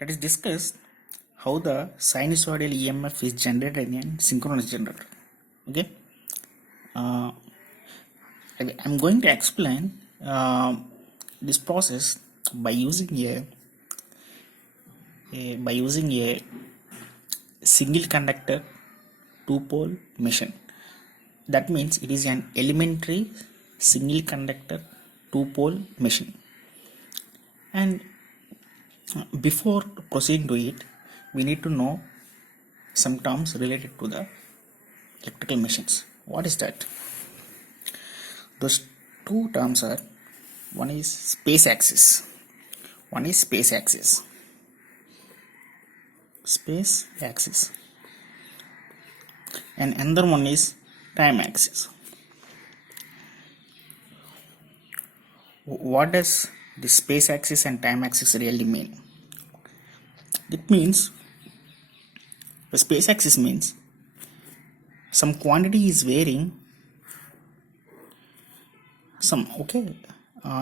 Let us discuss how the sinusoidal EMF is generated in a synchronous generator. Okay, uh, I'm going to explain this process by using a single conductor two pole machine. That means it is an elementary single conductor two pole machine. And before proceeding to it, we need to know some terms related to the electrical machines. What is that? Those two terms are, one is space axis, and another one is time axis. What does the space axis and time axis really mean? It means, the space axis means some quantity is varying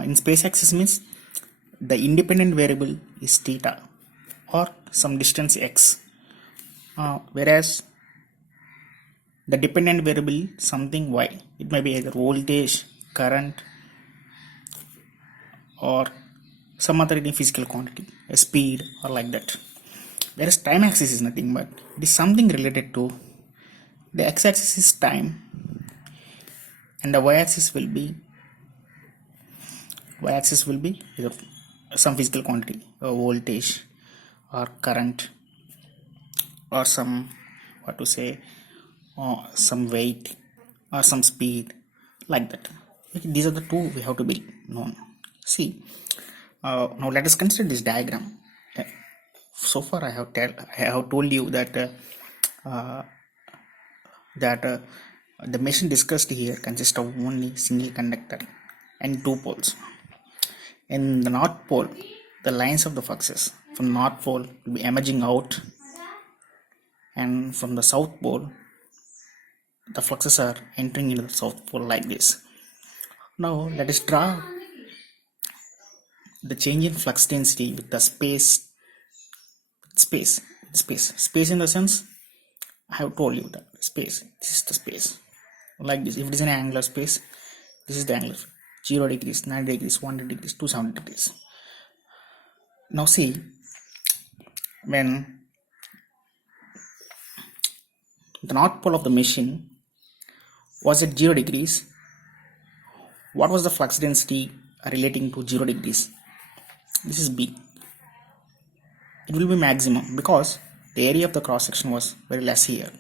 in space axis means the independent variable is theta or some distance x, whereas the dependent variable something y. It may be either voltage, current, or some other physical quantity, a speed, or like that. Whereas time axis is nothing but it is something related to the x-axis is time and the y-axis will be either some physical quantity, a voltage or current, or some some weight or some speed, like that. Okay, these are the two we have to be known. See, now let us consider this diagram. So far I have told you that the machine discussed here consists of only single conductor and two poles. In the north pole, the lines of the fluxes from the north pole will be emerging out, and from the south pole the fluxes are entering into the south pole, like this. Now let us draw the change in flux density with the space in the sense I have told you that space, this is the space, like this. If it is an angular space, this is the angular 0 degrees, 90 degrees, 100 degrees, 270 degrees. Now see, when the north pole of the machine was at 0 degrees, what was the flux density relating to 0 degrees? This is B. It will be maximum because the area of the cross section was very less here,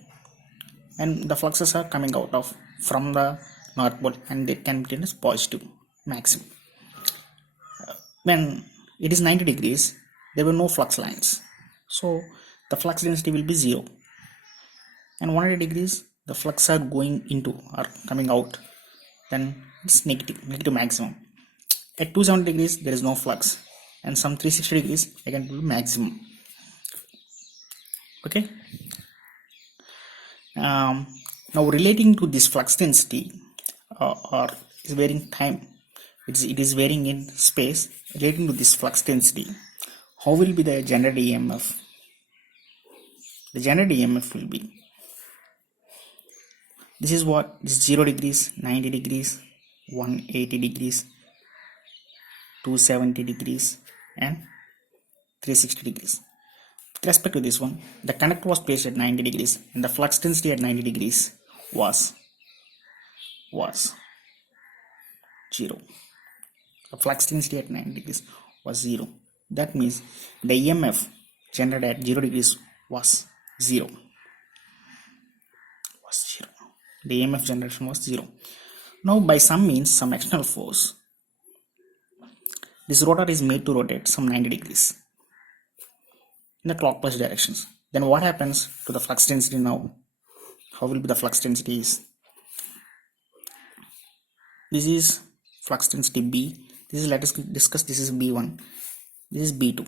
and the fluxes are coming out of from the north pole, and they can be taken as positive maximum. When it is 90 degrees, there were no flux lines, so the flux density will be 0, and 180 degrees the flux are going into or coming out, then it's negative maximum. At 270 degrees there is no flux, and some 360 degrees again will be maximum. Okay, now relating to this flux density or is varying time, it is varying in space. Relating to this flux density, how will be the generated EMF? The generated EMF will be, this is 0 degrees, 90 degrees, 180 degrees, 270 degrees, and 360 degrees. With respect to this one, the conductor was placed at 90 degrees and the flux density at 90 degrees was 0. The flux density at 90 degrees was 0. That means the EMF generated at 0 degrees was 0. The EMF generation was 0. Now by some means, some external force, this rotor is made to rotate some 90 degrees in the clockwise directions. Then what happens to the flux density now? How will be the flux density is? This is flux density B. This is, let us discuss, this is B1. This is B2.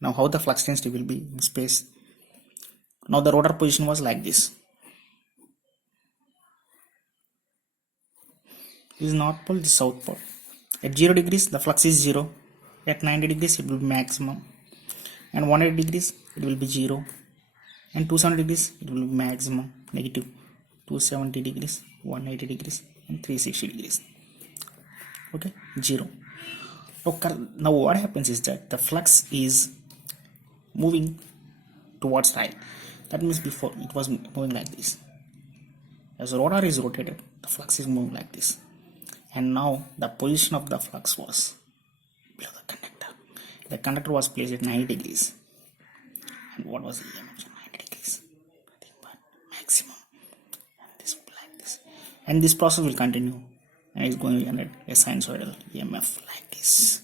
Now how the flux density will be in space? Now the rotor position was like this. This is north pole, this is south pole. At 0 degrees the flux is 0. At 90 degrees it will be maximum. and 180 degrees it will be 0, and 270 degrees it will be maximum negative, 270 degrees, 180 degrees, and 360 degrees. Okay, 0. Okay, now what happens is that the flux is moving towards right. That means before it was moving like this. As the rotor is rotated, the flux is moving like this, and now the position of the flux was below the conductor. The conductor was placed at 90 degrees, and what was the EMF? 90 degrees, nothing but maximum, and this will be like this, and this process will continue, and it's going to generate a sinusoidal EMF like this.